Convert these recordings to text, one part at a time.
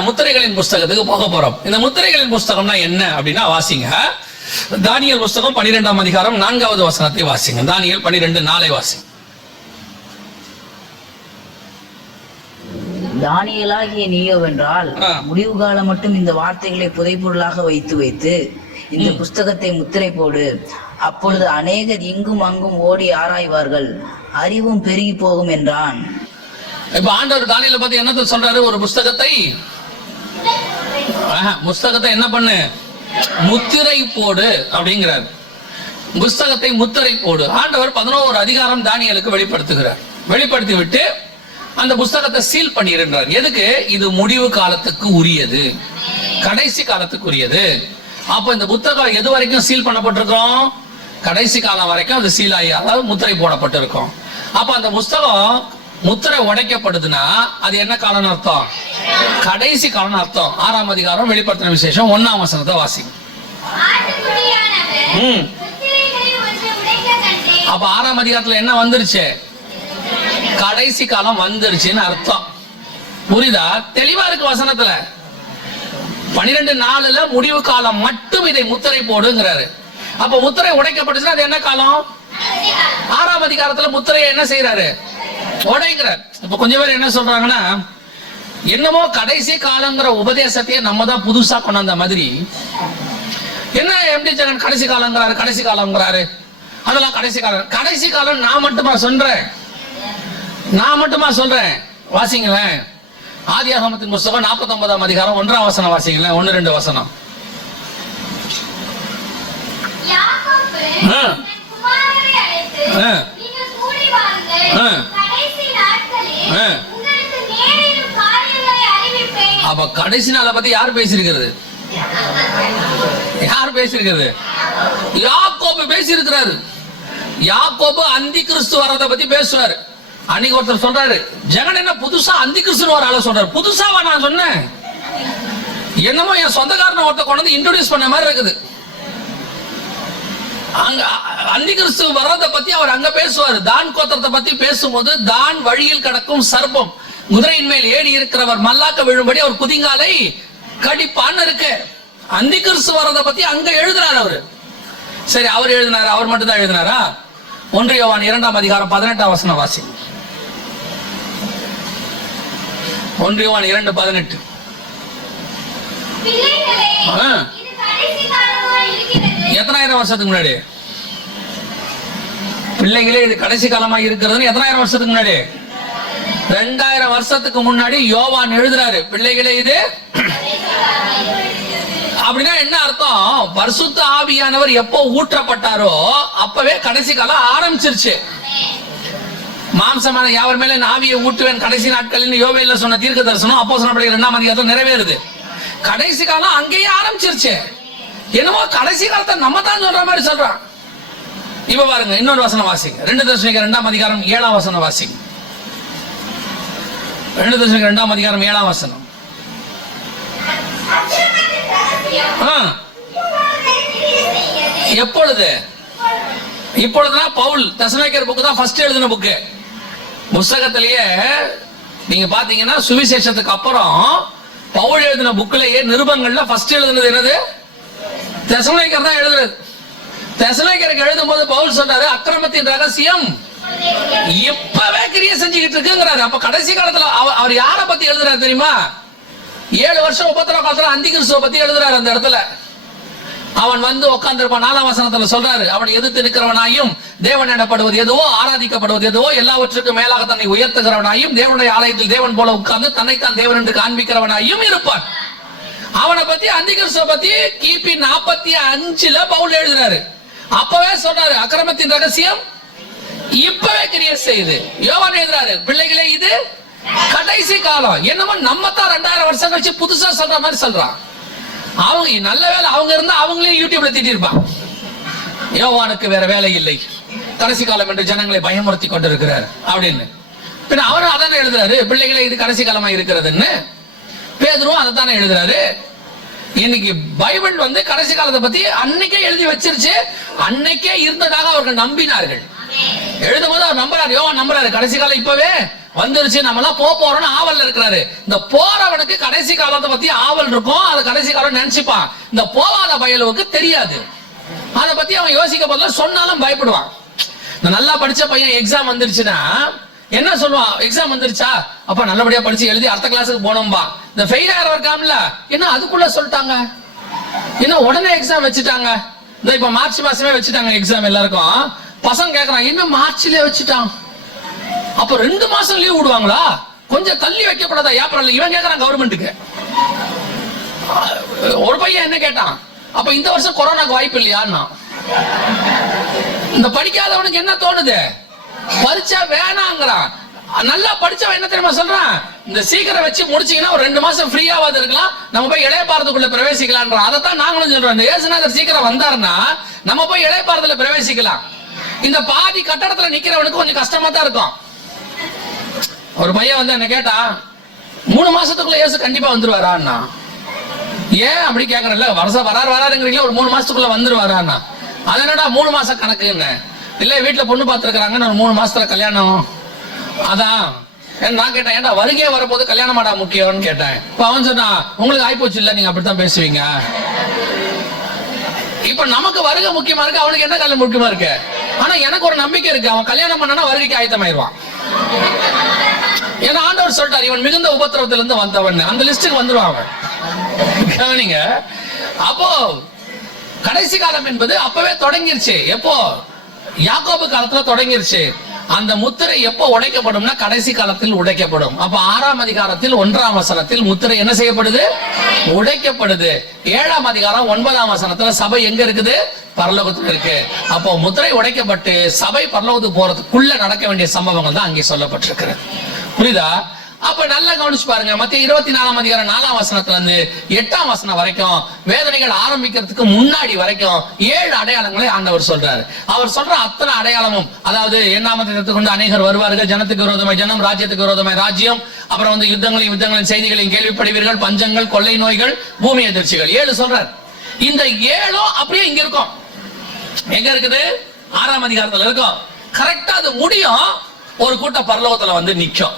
முத்திரைகளின் புஸ்தகத்துக்கு போக போறோம். இந்த முத்திரைகளின் புஸ்தகம்னா என்ன அப்படின்னா வாசிங்க. தானியல் புஸ்தகம் பன்னிரெண்டாம் அதிகாரம் நான்காவது வசனத்தை வாசிங்க. தானியல் பன்னிரெண்டு நாளை வாசிங்க. தானியலாகிய ஆ. முடிவு காலம் மட்டும் இந்த வார்த்தைகளை புதைபொருளாக வைத்து வைத்து இந்த புஸ்தகத்தை முத்திரை போடு. அப்பொழுது அநேகர் இங்கும் அங்கும் ஓடி ஆராய்வார்கள். அறிவும் பெருகி போகும் என்றான். இப்ப ஆண்டவர் தானியல பத்தி என்னத்த சொல்றாரு? ஒரு புஸ்தகத்தை புஸ்தகத்தை என்ன பண்ணு? முத்திரை போடு அப்படிங்கிறார். புஸ்தகத்தை முத்திரை போடு. ஆண்டவர் பதினோரு அதிகாரம் தானியலுக்கு வெளிப்படுத்துகிறார். வெளிப்படுத்தி விட்டு அந்த புஸ்தகத்தை சீல் பண்ணிடுன்றார் எதுக்கு? இது முடிவு காலத்துக்கு உரியது. கடைசி காலத்துக்கு உரியது. அப்ப இந்த புத்தகம் எது வரைக்கும் சீல் பண்ணப்பட்டிருக்கோம்? கடைசி காலம் வரைக்கும் அது சீல் ஆகி அதாவது முத்திரை போடப்பட்டிருக்கும். அப்ப அந்த புஸ்தகம் முத்திரை உடைக்கப்படுதுன்னா அது என்ன காலம் அர்த்தம்? கடைசி காலம்னு அர்த்தம் ஆறாம் அதிகாரம் வெளிப்படுத்தின விசேஷம் ஒன்னாம் வசனத்தை வாசிங்க. ஆட்டுக்குட்டியானவர் ம். முத்திரைகளை ஒன்று உடைக்கக் கண்டேன். அப்ப ஆறாம் அதிகாரத்துல என்ன வந்துருச்சு? கடைசி காலம் வந்துருச்சுன்னு அர்த்தம். புரியுதா? தெளிவா இருக்கு வசனத்துல. பனிரெண்டு நாலுல முடிவு காலம் மட்டும் இதை முத்திரை போடுங்கிறாரு. அப்ப முத்திரை உடைக்கப்பட்டுச்சுன்னா அது என்ன காலம்? ஆறாம் அதிகாரத்துல முத்திரையை என்ன செய்யறாரு உடைக்கிறார். இப்ப கொஞ்சம் பேர் என்ன சொல்றாங்கன்னா என்னமோ கடைசி காலங்கிற உபதேசத்தையே நம்ம தான் புதுசா கொண்டாந்த மாதிரி. என்ன எம்டி ஜெகன் கடைசி காலங்கிறாரு கடைசி காலங்கிறாரு அதெல்லாம் கடைசி காலம். கடைசி காலம் நான் மட்டுமா சொல்றேன்? நான் மட்டுமா சொல்றேன்? வாசிங்களேன். ஆதியாகமத்தின் புஸ்தகம் 49 அதிகாரம் ஒன்றாம் வசனம் வாசிங்களேன். ஒன்னு ரெண்டு வசனம். ஆ. ஆ. நீங்கள் கூடி வாருங்கள். ஆ. கடைசி நாட்களில் ஆ. உங்களுக்கு நேரிடும் காரியங்களை அறிவிப்பேன். அப்ப கடைசி நாளை பத்தி யார் பேசியிருக்கிறது? யார் பேசியிருக்கிறது? யாக்கோப்பு பேசியிருக்கிறாரு. யாக்கோப்பு அந்தி கிறிஸ்து வர்றதை பத்தி பேசுவாரு. அன்னைக்கு ஒருத்தர் சொல்றாரு ஜெகன் என்ன புதுசா அந்தி கிறிஸ்து வர ஆளை சொல்றாரு. புதுசாவா நான் சொன்னேன். என்னமோ என் சொந்தக்காரன் ஒருத்த கொண்டு வந்து இன்ட்ரோடியூஸ் பண்ண மாதிரி இருக்குது. அங்க அந்தி கிறிஸ்து வர்றதை பத்தி அவர் அங்க பேசுவார். தான் கோத்திரத்தை பத்தி பேசும்போது தான் வழியில் கிடக்கும் சர்ப்பம். குதிரையின் மேல் ஏறி இருக்கிறவர் மல்லாக்க விழும்படி அவர் குதிங்காலை கடிப்பான்னு இருக்கு. அந்தி கிறிஸ்துவரத பத்தி அங்க எழுதுறாரு அவரு. சரி அவர் எழுதினாரு? அவர் மட்டும் தான் எழுதினாரா ஒன்றியவான் இரண்டாம் அதிகாரம் பதினெட்டாம் வசன வாசி. ஒன்றியவான் இரண்டு பதினெட்டு. எத்தனாயிரம் வருஷத்துக்கு முன்னாடி? பிள்ளைகளே இது கடைசி காலமா இருக்கிறதுன்னு எத்தனாயிரம் வருஷத்துக்கு முன்னாடி? ரெண்டாயிரம் வருஷத்துக்கு முன்னாடி யோவான் எழுதுறாரு. பிள்ளைகளே இது அப்படின்னா என்ன அர்த்தம்? பரிசுத்த ஆவியானவர் எப்போ ஊற்றப்பட்டாரோ அப்பவே கடைசி காலம் ஆரம்பிச்சிருச்சு. மாம்சமான யாவர் மேல நான் ஆவியை ஊட்டுவேன் கடைசி நாட்கள் யோவேல சொன்ன தீர்க்க தரிசனம் அப்போ சொன்ன இரண்டாம் அதிகாரம் நிறைவேறுது. கடைசி காலம் அங்கேயே ஆரம்பிச்சிருச்சு. என்னமோ கடைசி காலத்தை நம்ம தான் சொல்ற மாதிரி சொல்றான். இப்ப பாருங்க இன்னொரு வசன வாசிங்க. ரெண்டு தர்ஷனிக்கு ரெண்டாம் அதிகாரம் ஏழாம் வசன வாசிங்க. ரெண்டு தர்ஷனிக்கு ரெண்டாம் அதிகாரம் ஏழாம் வசனம். ஆ, எப்பொழுது? இப்பொழுதுனா பவுல் தசமேக்கர் புக்கு தான் ஃபர்ஸ்ட் எழுதின புக்கு புஸ்தகத்திலேயே நீங்க பாத்தீங்கன்னா சுவிசேஷத்துக்கு அப்புறம் பவுல் எழுதின புக்கிலேயே நிருபங்கள்ல ஃபர்ஸ்ட் எழுதினது என்னது? தசமேக்கர் தான் எழுதுறது. தசமேக்கருக்கு எழுதும் போது பவுல் சொல்றாரு அக்கிரமத்தின் ரகசியம். இப்பவே கிரிய செஞ்சுக்கிட்டு இருக்குங்கிறாரு அப்ப கடைசி காலத்துல அவர் அவர் பத்தி எழுதுறாரு தெரியுமா? ஏழு வருஷம் உபத்திரவ காலத்துல அந்தி கிறிஸ்துவ பத்தி எழுதுறாரு அந்த இடத்துல. அவன் வந்து உட்கார்ந்திருப்பான் நாலாம் வசனத்துல சொல்றாரு அவனை எதிர்த்து நிற்கிறவனாயும் தேவன் எனப்படுவது எதுவோ ஆராதிக்கப்படுவது எதுவோ எல்லாவற்றுக்கும் மேலாக தன்னை உயர்த்துகிறவனாயும் தேவனுடைய ஆலயத்தில் தேவன் போல உட்கார்ந்து தன்னைத்தான் தேவன் என்று காண்பிக்கிறவனாயும் இருப்பான். அவனை பத்தி அந்திகிறிஸ்துவ பத்தி கிபி நாற்பத்தி அஞ்சுல பவுல் எழுதுறாரு. அப்பவே சொல்றாரு அக்கிரமத்தின் ரகசியம் இப்பவே கிரியேட் செய்யுது. யோவான் எழுதுறாரு பிள்ளைகளே இது கடைசி காலம். என்னமோ நம்ம தான் ரெண்டாயிரம் வருஷம் கழிச்சு புதுசா சொல்ற மாதிரி சொல்றான். அவங்க நல்ல வேலை அவங்க இருந்தா அவங்களே யூடியூப்ல திட்டிருப்பான் யோவானுக்கு வேற வேலை இல்லை. கடைசி காலம் என்று ஜனங்களை பயமுறுத்தி கொண்டிருக்கிறார் அப்படின்னு. பின்ன அவரும் அதானே எழுதுறாரு பிள்ளைகளை இது கடைசி காலமா இருக்கிறதுன்னு. பேதுருவும் அதை தானே எழுதுறாரு. இன்னைக்கு பைபிள் வந்து கடைசி காலத்தை பத்தி அன்னைக்கே எழுதி வச்சிருச்சு. அன்னைக்கே இருந்ததாக அவர்கள் நம்பினார்கள். எழுதும் போது அவர் நம்புறாரு. யோவான் நம்புறாரு. கடைசி காலம் இப்பவே வந்துருச்சு. நம்ம எல்லாம் போக போறோம்னு ஆவல்ல இருக்கிறாரு. இந்த போறவனுக்கு கடைசி காலத்தை பத்தி ஆவல் இருக்கும். அது கடைசி காலம் நினைச்சுப்பான். இந்த போவாத பயலுவுக்கு தெரியாது. அதை பத்தி அவன் யோசிக்க போதுல சொன்னாலும் பயப்படுவான். இந்த நல்லா படிச்ச பையன் எக்ஸாம் வந்துருச்சுன்னா என்ன சொல்லுவான்? எக்ஸாம் வந்துருச்சா? அப்ப நல்லபடியா படிச்சு எழுதி அடுத்த கிளாஸுக்கு போனோம்பா. இந்த ஃபெயில் ஆகிற இருக்காம்ல. என்ன அதுக்குள்ள சொல்லிட்டாங்க? என்ன உடனே எக்ஸாம் வச்சுட்டாங்க. இந்த இப்ப மார்ச் மாசமே வச்சுட்டாங்க எக்ஸாம் எல்லாருக்கும். பசங்க கேக்குறான் என்ன மார்ச்லயே வச்சுட்டான்? அப்ப ரெண்டு மாசம் லீவ் விடுவாங்களா? கொஞ்சம் தள்ளி வைக்கப்படாதா? ஏப்ரல் இவன் கேக்குறான் கவர்மெண்ட்டுக்கு ஒரு பையன் என்ன கேட்டான்? அப்ப இந்த வருஷம் கொரோனாக்கு வாய்ப்பு இல்லையான்னா? இந்த படிக்காதவனுக்கு என்ன தோணுது? பரிச்சா வேணாங்கிறான். நல்லா படிச்சவன் என்ன தெரியுமா சொல்றான்? இந்த சீக்கிரம் வச்சு முடிச்சீங்கன்னா ஒரு ரெண்டு மாசம் ஃப்ரீயாவது இருக்கலாம். நம்ம போய் இளைய பாரதத்துக்குள்ள அதைத்தான் நாங்களும் சொல்றோம். இந்த ஏசுநாதர் சீக்கிரம் வந்தாருன்னா நம்ம போய் இளைய பாரதத்துல பிரவேசிக்கலாம். இந்த பாதி கட்டடத்துல நிக்கிறவனுக்கு கொஞ்சம் கஷ்டமா தான் இருக்கும். ஒரு பையன் வந்து என்ன கேட்டா மூணு மாசத்துக்குள்ள இயேசு கண்டிப்பா வந்துருவாரான்னா ஏன் அப்படி கேக்குறல வருஷம் வராரு வராருங்கிறீங்களா ஒரு மூணு மாசத்துக்குள்ள வந்துருவாரான்னா அது என்னடா மூணு மாசம் கணக்குன்னு? இல்ல வீட்டுல பொண்ணு பார்த்துருக்காங்க ஒரு மூணு மாசத்துல கல்யாணம்? அதான். ஏன் நான் கேட்டேன் ஏன்டா வருகையே வரப்போது கல்யாணமாடா முக்கியம்னு கேட்டேன். இப்ப அவன் சொன்னா உங்களுக்கு ஆயிப்போச்சு இல்ல நீங்க அப்படித்தான் பேசுவீங்க? இப்ப நமக்கு வருகை முக்கியமா இருக்கு அவனுக்கு என்ன கல்யாணம் முக்கியமா இருக்கு? ஆனா எனக்கு ஒரு நம்பிக்கை இருக்கு. அவன் கல்யாணம் பண்ணனா வருகைக்கு ஆயத்தமாயிருவான். ஏன்னா ஆண்டவர் சொல்லிட்டார் இவன் மிகுந்த உபத்திரவத்துல இருந்து வந்தவன். அந்த லிஸ்டுக்கு வந்துருவான் அவன். கவனிங்க. அப்போ கடைசி காலம் என்பது அப்பவே தொடங்கிருச்சு. எப்போ? யாக்கோபு காலத்துல தொடங்கிருச்சு. அந்த முத்திரை எப்ப உடைக்கப்படும்னா கடைசி காலத்தில் உடைக்கப்படும். அப்ப ஆறாம் அதிகாரத்தில் ஒன்றாம் வசனத்தில் முத்திரை என்ன செய்யப்படுது? உடைக்கப்படுது. ஏழாம் அதிகாரம் ஒன்பதாம் வசனத்துல சபை எங்க இருக்குது? பரலோகத்துக்கு இருக்கு. அப்போ முத்திரை உடைக்கப்பட்டு சபை பரலோகத்துக்கு போறதுக்குள்ள நடக்க வேண்டிய சம்பவங்கள் தான் அங்கே சொல்லப்பட்டிருக்கிறது. புரியுதா? அப்ப நல்லா கவனிச்சு பாருங்க. மத்திய இருபத்தி நாலாம் அதிகாரம் நாலாம் வசனத்துல இருந்து எட்டாம் வசனம் வரைக்கும் வேதனைகள் ஆரம்பிக்கிறதுக்கு முன்னாடி வரைக்கும் ஏழு அடையாளங்களை ஆண்டவர் சொல்றாரு. அவர் சொல்ற அத்தனை அடையாளமும் அதாவது எண்ணாமத்தை எடுத்துக்கொண்டு அநேகர் வருவார்கள். ஜனத்துக்கு விரோதமாய் ஜனம் ராஜ்யத்துக்கு விரோதமாய் ராஜ்யம் அப்புறம் வந்து யுத்தங்களையும் யுத்தங்களின் செய்திகளையும் கேள்விப்படுவீர்கள். பஞ்சங்கள் கொள்ளை நோய்கள் பூமி எதிர்ச்சிகள் ஏழு சொல்றார். இந்த ஏழும் அப்படியே இங்க இருக்கும். எங்க இருக்குது? ஆறாம் அதிகாரத்துல இருக்கும். கரெக்டா அது முடியும். ஒரு கூட்டம் பரலோகத்துல வந்து நிக்கும்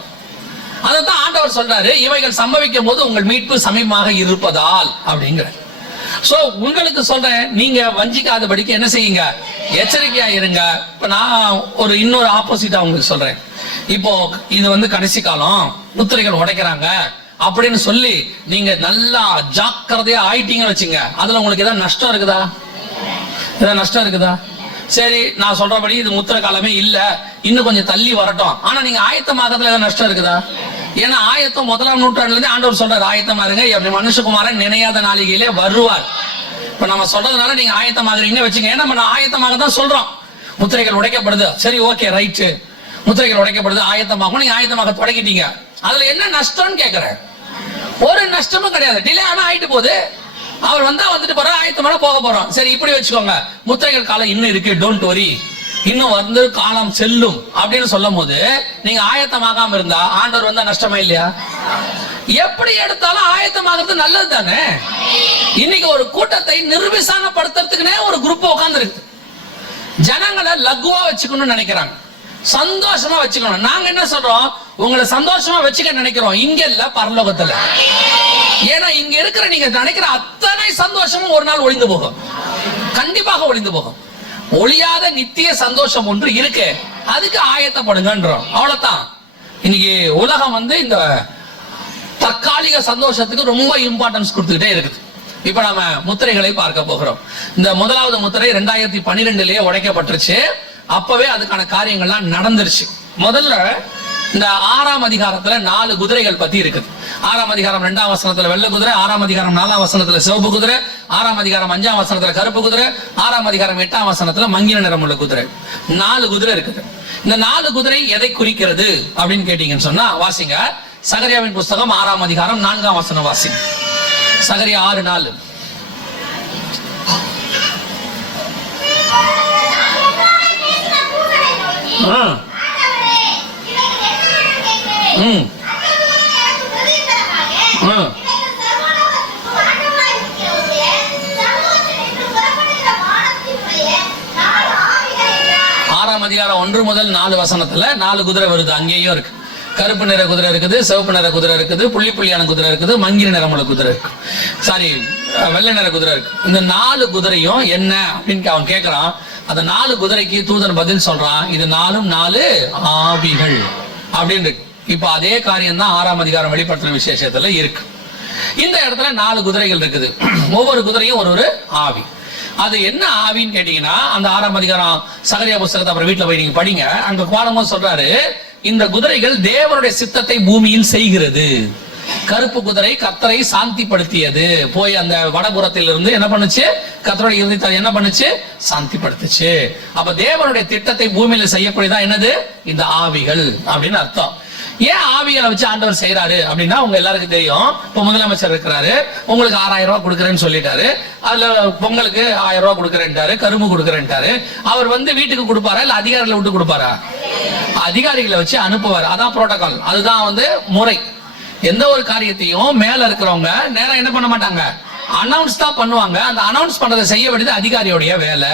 அதைத்தான் ஆண்டவர் சொல்றாரு இவைகள் சம்பவிக்கும் போது உங்கள் மீட்பு சமீபமாக இருப்பதால் அப்படிங்கிற சோ உங்களுக்கு சொல்றேன் நீங்க வஞ்சிக்காதபடிக்கு என்ன செய்யுங்க? எச்சரிக்கையா இருங்க. இப்ப நான் ஒரு இன்னொரு ஆப்போசிட்டா உங்களுக்கு சொல்றேன். இப்போ இது வந்து கடைசி காலம் முத்திரைகள் உடைக்கிறாங்க அப்படின்னு சொல்லி நீங்க நல்லா ஜாக்கிரதையா ஆயிட்டீங்கன்னு வச்சுங்க. அதுல உங்களுக்கு ஏதாவது நஷ்டம் இருக்குதா? ஏதாவது நஷ்டம் இருக்குதா? சரி நான் சொல்றபடி இது முத்திர காலமே இல்ல. இன்னும் கொஞ்சம் தள்ளி வரட்டும். ஆனா நீங்க ஆயத்தமாகறதுல ஏதாவது நஷ்டம் இருக்குதா? ஏன்னா ஆயத்தம் முதலாம் நூற்றாண்டுல இருந்து ஆண்டவர் சொல்றாரு ஆயத்தமா இருங்க. அப்படி மனுஷகுமாரன் நினையாத நாளிகையிலே வருவார். இப்ப நம்ம சொல்றதுனால நீங்க ஆயத்தமாகறீங்கன்னு வச்சுங்க ஏன்னா நம்ம ஆயத்தமாக தான் சொல்றோம். முத்திரைகள் உடைக்கப்படுது. சரி ஓகே ரைட்டு. முத்திரைகள் உடைக்கப்படுது ஆயத்தமாகும். நீங்க ஆயத்தமாக தொடங்கிட்டீங்க. அதுல என்ன நஷ்டம்னு கேக்குறேன். ஒரு நஷ்டமும் கிடையாது. டிலே ஆனா ஆயிட்டு போகுது. அவர் வந்தா வந்துட்டு போறோம் ஆயத்தமான போக போறோம். சரி இப்படி வச்சுக்கோங்க. முத்திரைகள் காலம் இன்னும் இருக்கு டோன்ட் வரி இன்னும் வந்து காலம் செல்லும் அப்படின்னு சொல்லும் போது நீங்க ஆயத்தமாகாம இருந்தா ஆண்டவர் வந்தா நஷ்டமா இல்லையா? எப்படி எடுத்தாலும் ஆயத்தமாகிறது நல்லது தானே? இன்னைக்கு ஒரு கூட்டத்தை நிர்விசானப்படுத்துறதுக்குனே ஒரு குரூப் உட்கார்ந்து இருக்கு ஜனங்களை லகுவா வச்சுக்கணும்னு நினைக்கிறாங்க. சந்தோஷமா வச்சுக்கணும். நாங்க என்ன சொல்றோம்? உங்களை சந்தோஷமா வச்சுக்க நினைக்கிறோம். இங்க இல்ல பரலோகத்துல. ஏன்னா இங்க இருக்கிற நீங்க நினைக்கிற அத்தனை சந்தோஷமும் ஒரு நாள் ஒளிந்து போகும். கண்டிப்பாக ஒளிந்து போகும். ஒளியாத நித்திய சந்தோஷம் ஒன்று இருக்கு. அதுக்கு ஆயத்தப்படுங்கன்றோம். அவ்வளவுதான். இன்னைக்கு உலகம் வந்து இந்த தற்காலிக சந்தோஷத்துக்கு ரொம்ப இம்பார்ட்டன்ஸ் கொடுத்துக்கிட்டே இருக்குது. இப்ப நாம முத்திரைகளை பார்க்க போகிறோம். இந்த முதலாவது முத்திரை ரெண்டாயிரத்தி பன்னிரெண்டுலயே உடைக்கப்பட்டுருச்சு. அப்பவே அதுக்கான காரியங்கள்லாம் நடந்துருச்சு. முதல்ல இந்த ஆறாம் அதிகாரத்துல நாலு குதிரைகள் பத்தி இருக்குது. ஆறாம் அதிகாரம் ரெண்டாம் வசனத்துல வெள்ளை குதிரை ஆறாம் அதிகாரம் நாலாம் வசனத்துல சிவப்பு குதிரை ஆறாம் அதிகாரம் அஞ்சாம் வசனத்துல கருப்பு குதிரை ஆறாம் அதிகாரம் எட்டாம் வசனத்துல மங்கின நிறம் உள்ள குதிரை. நாலு குதிரை இருக்குது. இந்த நாலு குதிரை எதை குறிக்கிறது அப்படின்னு கேட்டீங்கன்னு சொன்னா வாசிங்க. சகரியாவின் புஸ்தகம் ஆறாம் அதிகாரம் நான்காம் வசனம் வாசி சகரியா ஆறு நாலு. ஆ. ஆறாம் அதிகாரம் ஒன்று முதல் நாலு வசனத்துல நாலு குதிரை வருது. அங்கேயும் இருக்கு. கருப்பு நிற குதிரை இருக்குது சிவப்பு நிற குதிரை இருக்குது புள்ளி புள்ளியான குதிரை இருக்குது மங்கிர நிறமுள்ள குதிரை இருக்கு. சாரி வெள்ளை நிற குதிரை இருக்கு. இந்த நாலு குதிரையும் என்ன அப்படின்னு அவன் கேட்கறான் அந்த நாலு குதிரைக்கு தூதன் பதில் சொல்றான். இது நாலும் நாலு ஆவிகள். அப்படின்னு இருக்கு. இப்ப அதே காரியம் தான் ஆறாம் அதிகாரம் வெளிப்படுத்தின விசேஷத்துல இருக்கு. இந்த இடத்துல நாலு குதிரைகள் இருக்குது. ஒவ்வொரு குதிரையும் ஒரு ஒரு ஆவி. அது என்ன ஆவின்னு கேட்டீங்கன்னா அந்த ஆறாம் அதிகாரம் சகரியா புஸ்தகத்தை அப்புறம் வீட்டுல போய் நீங்க படிங்க. அங்க பாடமும் சொல்றாரு இந்த குதிரைகள் தேவனுடைய சித்தத்தை பூமியில் செய்கிறது. கருப்பு குதிரை கத்தரை சாந்திப்படுத்தியது. போய் அந்த வடபுறத்தில் இருந்து என்ன பண்ணுச்சு? கத்தருடைய இருந்து என்ன பண்ணுச்சு? சாந்திப்படுத்துச்சு. அப்ப தேவனுடைய திட்டத்தை பூமியில செய்யக்கூடியதா என்னது? இந்த ஆவிகள் அப்படின்னு அர்த்தம். ஏன் ஆவிகளை வச்சு ஆண்டவர் செய்யறாரு அப்படின்னா உங்க எல்லாருக்கும் தெரியும். இப்ப முதலமைச்சர் இருக்கிறாரு. உங்களுக்கு ஆறாயிரம் ரூபாய் கொடுக்குறேன்னு சொல்லிட்டாரு. அதுல பொங்கலுக்கு ஆயிரம் ரூபாய் கொடுக்குறேன்ட்டாரு. கரும்பு கொடுக்குறேன்ட்டாரு. அவர் வந்து வீட்டுக்கு கொடுப்பாரா இல்ல அதிகாரிகளை விட்டு கொடுப்பாரா? அதிகாரிகளை வச்சு அனுப்புவார். அதான் புரோட்டோகால் அதுதான் வந்து முறை. எந்த ஒரு காரியத்தையும் மேல இருக்கிறவங்க நேரம் என்ன பண்ண மாட்டாங்க? அனௌன்ஸ் தான் பண்ணுவாங்க. அந்த அனௌன்ஸ் பண்றதை செய்ய வேண்டியது அதிகாரியோடைய வேலை.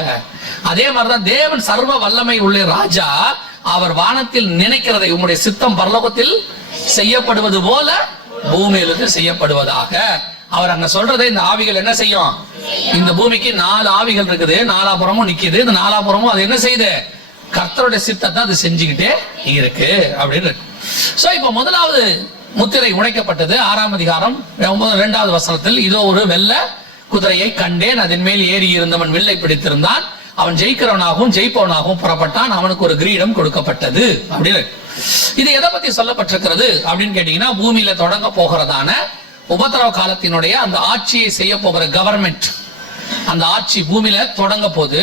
அதே மாதிரிதான் தேவன் சர்வ வல்லமை உள்ள ராஜா அவர் வானத்தில் நினைக்கிறதை உம்முடைய சித்தம் பரலோகத்தில் செய்யப்படுவது போல பூமியிலிருந்து செய்யப்படுவதாக. அவர் அங்க சொல்றதை இந்த ஆவிகள் என்ன செய்யும்? இந்த பூமிக்கு நாலு ஆவிகள் இருக்குது. நாலாபுறமும் நிக்குது. இந்த நாலாபுறமும் அது என்ன செய்யுது? கர்த்தருடைய சித்தத்தை அது செஞ்சுக்கிட்டே இருக்கு அப்படின்னு சோ இப்ப முதலாவது முத்திரை உடைக்கப்பட்டது. ஆறாம் அதிகாரம் இரண்டாவது வசனத்தில் இதோ ஒரு வெள்ள குதிரையை கண்டேன். அதன் மேல் ஏறி இருந்தவன் வில்லை பிடித்திருந்தான். அவன் ஜெயிக்கிறவனாகவும் ஜெயிப்பவனாகவும் புறப்பட்டான் அவனுக்கு ஒரு கிரீடம் கொடுக்கப்பட்டது. அப்படின்னு. இது எதை பத்தி சொல்லப்பட்டிருக்கிறது அப்படின்னு கேட்டீங்கன்னா பூமியில தொடங்க போகிறதான உபத்திரவ காலத்தினுடைய அந்த ஆட்சியை செய்ய போகிற கவர்மெண்ட் அந்த ஆட்சி பூமியில தொடங்க போது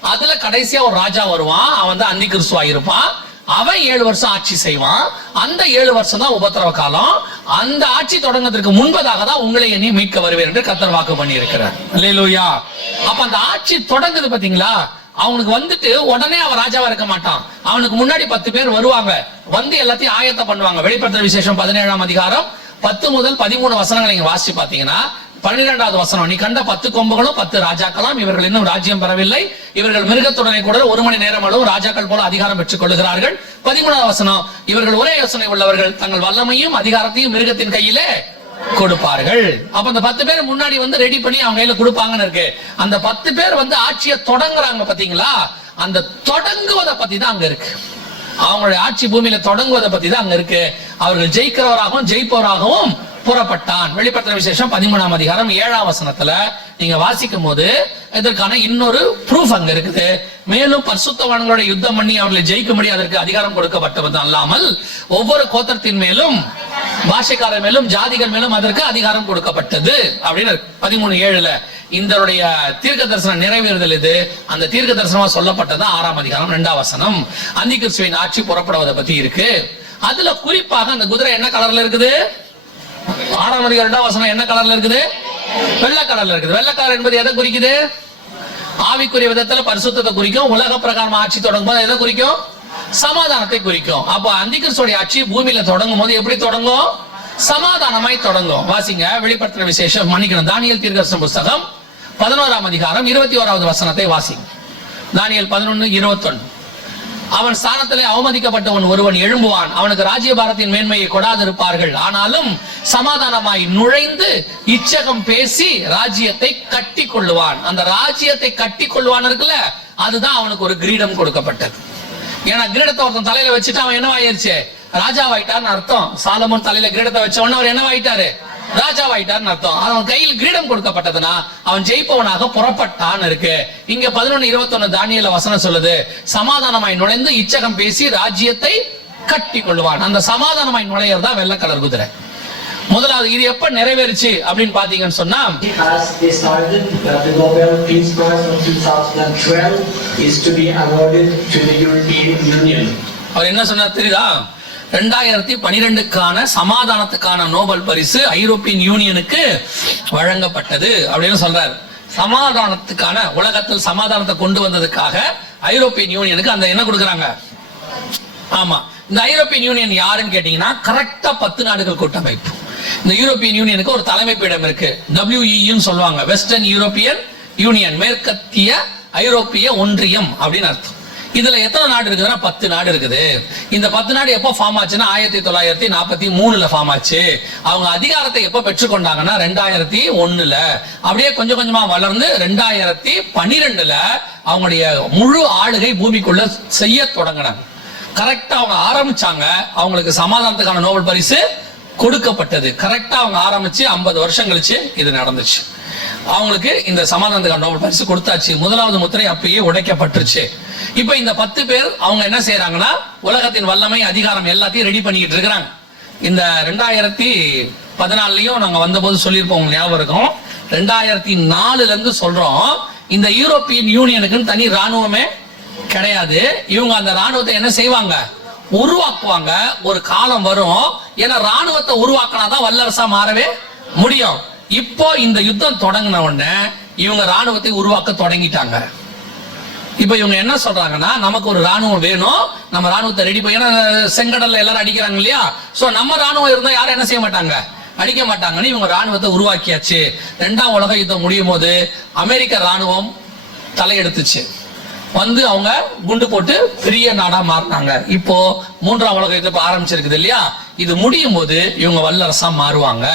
அதுல கடைசியா ஒரு ராஜா வருவான் அவன் தான் அன்னிகிறிஸ்துவா இருப்பான் அவன் ஏழு வருஷம் ஆட்சி செய்வான். அந்த ஏழு வருஷம் தான் உபத்திரவ காலம் அந்த ஆட்சி தொடங்குறதுக்கு முன்பதாக தான் உங்களை என்னை மீட்க வருவேன் என்று கத்தர் வாக்கு பண்ணி இருக்கிறார் அல்லேலூயா. அப்ப அந்த ஆட்சி தொடங்குது பாத்தீங்களா? அவனுக்கு வந்துட்டு உடனே அவன் ராஜாவா இருக்க மாட்டான். அவனுக்கு முன்னாடி பத்து பேர் வருவாங்க. வந்து எல்லாத்தையும் ஆயத்தம் பண்ணுவாங்க. வெளிப்படுத்துற விசேஷம் பதினேழாம் அதிகாரம் பத்து முதல் பதிமூணு வசனங்களை நீங்க வாசிச்சு பாத்தீங்கன்னா பன்னிரெண்டாவது வசனம் நீ கண்ட பத்து கொம்புகளும் பத்து ராஜாக்களாம் இவர்கள் இன்னும் ராஜ்யம் பெறவில்லை. இவர்கள் மிருகத்துடனே கூட ஒரு மணி நேரம் அளவு ராஜாக்கள் போல அதிகாரம் பெற்றுக் கொள்கிறார்கள் பதிமூணாவது வசனம் இவர்கள் ஒரே யோசனை உள்ளவர்கள் தங்கள் வல்லமையும் அதிகாரத்தையும் மிருகத்தின் கையிலே கொடுப்பார்கள். அப்ப அந்த பத்து பேர் முன்னாடி வந்து ரெடி பண்ணி அவங்க கையில கொடுப்பாங்கன்னு இருக்கு. அந்த பத்து பேர் வந்து ஆட்சியை தொடங்குறாங்க பாத்தீங்களா? அந்த தொடங்குவதை பத்தி தான் அங்க இருக்கு. அவங்களுடைய ஆட்சி பூமியில தொடங்குவதை பத்தி தான் அங்க இருக்கு. அவர்கள் ஜெயிக்கிறவராகவும் ஜெயிப்பவராகவும் புறப்பட்டான். வெளிப்படுத்தின விசேஷம் பதிமூணாம் அதிகாரம் ஏழாம் வசனத்துல நீங்க வாசிக்கும் போது இதற்கான இன்னொரு ப்ரூஃப் அங்க இருக்குது. மேலும் பரிசுத்தவான்களோட யுத்தம் பண்ணி அவர்களை ஜெயிக்கும்படி அதற்கு அதிகாரம் கொடுக்கப்பட்டது அல்லாமல் ஒவ்வொரு கோத்திரத்தின் மேலும் பாஷைக்காரர் மேலும் ஜாதிகள் மேலும் அதற்கு அதிகாரம் கொடுக்கப்பட்டது. அப்படின்னு பதிமூணு ஏழுல இந்தருடைய தீர்க்க தரிசனம் நிறைவேறுதல் இது. அந்த தீர்க்க தரிசனமா சொல்லப்பட்டது ஆறாம் அதிகாரம் ரெண்டாம் வசனம். அந்தி ஆட்சி புறப்படுவதை பத்தி இருக்கு. அதுல குறிப்பாக அந்த குதிரை என்ன கலர்ல இருக்குது? ஆறாம் அதிகாரம் இரண்டாம் வசனம். என்ன கலர்ல இருக்குது? வெள்ளை கலர்ல இருக்குது. வெள்ளக்காரர் என்பது எதை குறிக்குது? ஆவிக்குரிய விதத்துல பரிசுத்தத்தை குறிக்கும். உலக பிரகாரம் ஆட்சி தொடங்கும் போது எதை குறிக்கும்? சமாதானத்தை குறிக்கும். அப்போ அந்திகிறிஸ்துடைய ஆட்சி பூமியில தொடங்கும் போது எப்படி தொடங்கும்? சமாதானமாய் தொடங்கும். வாசிங்க. வெளிப்படுத்தின விசேஷம் மன்னிக்கணும். தானியல் தீர்க்கரசன் புஸ்தகம் பதினோராம் அதிகாரம் இருபத்தி ஓராவது வசனத்தை வாசிங்க. தானியல் பதினொன்னு இருபத்தொன்னு. அவன் ஸ்தானத்திலே அவமதிக்கப்பட்டவன் ஒருவன் எழும்புவான். அவனுக்கு ராஜ்யபாரத்தின் மேன்மையை கொடாதிருப்பார்கள். ஆனாலும் சமாதானமாய் நுழைந்து இச்சகம் பேசி ராஜ்யத்தை கட்டி கொள்ளுவான் அந்த ராஜ்யத்தை கட்டி கொள்ளுவான் இருக்குல்ல அதுதான் அவனுக்கு ஒரு கிரீடம் கொடுக்கப்பட்டது. ஏன்னா கிரீடத்தை ஒருத்தன் தலையில வச்சுட்டு அவன் என்னவாயிருச்சு? ராஜாவாயிட்டான்னு அர்த்தம். சாலமோன் தலையில கிரீடத்தை வச்ச உடனே அவர் என்னவாயிட்டாரு? ராஜாவாயிட்டார்னு அர்த்தம். அவன் கையில் கிரீடம் கொடுக்கப்பட்டதுன்னா அவன் ஜெயிப்பவனாக புறப்பட்டான் இருக்கு. இங்க பதினொன்னு இருபத்தொன்னு தானியல வசனம் சொல்லுது. சமாதானமாய் நுழைந்து இச்சகம் பேசி ராஜ்யத்தை கட்டி கொள்வான் அந்த சமாதானமாய் நுழையறதா வெள்ளை கலர் குதிரை. முதலாவது இது எப்ப நிறைவேறுச்சு அப்படின்னு பாத்தீங்கன்னு சொன்னா As they started, the Nobel Peace Prize of 2012 is to be awarded to the European Union. அவர் என்ன சொன்னார் தெரியுதா? ரெண்டாயிரத்தி பனிரெண்டுக்கான சமாதானத்துக்கான நோபல் பரிசு ஐரோப்பியன் யூனியனுக்கு வழங்கப்பட்டது அப்படின்னு சொல்றாரு. சமாதானத்துக்கான உலகத்தில் சமாதானத்தை கொண்டு வந்ததுக்காக ஐரோப்பியன் யூனியனுக்கு அந்த என்ன கொடுக்குறாங்க? ஆமா. இந்த ஐரோப்பியன் யூனியன் யாருன்னு கேட்டீங்கன்னா கரெக்டா பத்து நாடுகள் கூட்டமைப்பு. இந்த யூரோப்பியன் யூனியனுக்கு ஒரு தலைமை பீடம் இருக்கு டபிள்யூஇன்னு சொல்லுவாங்க. வெஸ்டர்ன் யூரோப்பியன் யூனியன் மேற்கத்திய ஐரோப்பிய ஒன்றியம் அப்படின்னு அர்த்தம். இதுல எத்தனை நாடு இருக்குதுன்னா பத்து நாடு இருக்குது. இந்த பத்து நாடு எப்போ ஃபார்ம் ஆச்சுன்னா ஆயிரத்தி தொள்ளாயிரத்தி நாற்பத்தி மூணுல ஃபார்ம் ஆச்சு. அவங்க அதிகாரத்தை எப்போ பெற்றுக்கொண்டாங்கன்னா ரெண்டாயிரத்தி ஒண்ணுல. அப்படியே கொஞ்சம் கொஞ்சமா வளர்ந்து ரெண்டாயிரத்தி பன்னிரெண்டுல அவங்களுடைய முழு ஆளுகை பூமிக்குள்ள செய்ய தொடங்கினாங்க. கரெக்டா அவங்க ஆரம்பிச்சாங்க. அவங்களுக்கு சமாதானத்துக்கான நோபல் பரிசு கொடுக்கப்பட்டது. கரெக்டா அவங்க ஆரம்பிச்சு 50 வருஷம் கழிச்சு இது நடந்துச்சு. அவங்களுக்கு இந்த சமாதானத்துக்கான நோபல் பரிசு கொடுத்தாச்சு. முதலாவது முத்திரை அப்பயே உடைக்கப்பட்டுருச்சு. இப்போ இந்த பத்து பேர் அவங்க என்ன செய்யறாங்கன்னா உலகத்தின் வல்லமை அதிகாரம் எல்லாத்தையும் ரெடி பண்ணிக்கிட்டு இருக்கிறாங்க இந்த ரெண்டாயிரத்தி பதினாலையும் நாங்கள் வந்தபோது சொல்லியிருப்போம் ஞாபகம் இருக்கும். ரெண்டாயிரத்தி நாலுல இருந்து சொல்றோம் இந்த யூரோப்பியன் யூனியனுக்குன்னு தனி ராணுவமே கிடையாது. இவங்க அந்த ராணுவத்தை என்ன செய்வாங்க? உருவாக்குவாங்க. ஒரு காலம் வரும். ஏன்னா ராணுவத்தை உருவாக்கினாதான் வல்லரசா மாறவே முடியும். இப்போ இந்த யுத்தம் தொடங்கின உடனே இவங்க ராணுவத்தை உருவாக்க தொடங்கிட்டாங்க. இப்ப இவங்க என்ன சொல்றாங்கன்னா நமக்கு ஒரு ராணுவம் வேணும். நம்ம ராணுவத்தை ரெடி பண்ணி ஏன்னா செங்கடல்ல எல்லாரும் அடிக்கிறாங்க இல்லையா? சோ நம்ம ராணுவம் இருந்தா யாரும் என்ன செய்ய மாட்டாங்க? அடிக்க மாட்டாங்கன்னு இவங்க ராணுவத்தை உருவாக்கியாச்சு. ரெண்டாம் உலக யுத்தம் முடியும் போது அமெரிக்க ராணுவம் தலையெடுத்துச்சு. வந்து அவங்க குண்டு போட்டு பெரிய நாடா மாறினாங்க. இப்போ மூன்றாம் உலக யுத்தம் ஆரம்பிச்சிருக்குது இல்லையா? இது முடியும் போது இவங்க வல்லரசா மாறுவாங்க.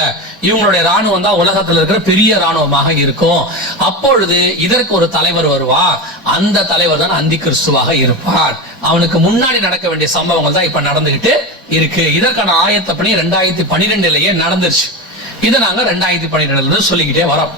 இவங்களுடைய ராணுவம் தான் உலகத்துல இருக்கிற பெரிய ராணுவமாக இருக்கும். அப்பொழுது இதற்கு ஒரு தலைவர் வருவா அந்த தலைவர் தான் அந்தி கிறிஸ்துவாக இருப்பார். அவனுக்கு முன்னாடி நடக்க வேண்டிய சம்பவங்கள் தான் இப்ப நடந்துகிட்டு இருக்கு. இதற்கான ஆயத்த பணி ரெண்டாயிரத்தி பனிரெண்டுலயே நடந்துருச்சு. இதை நாங்க ரெண்டாயிரத்தி பன்னிரெண்டுல இருந்து சொல்லிக்கிட்டே வரோம்.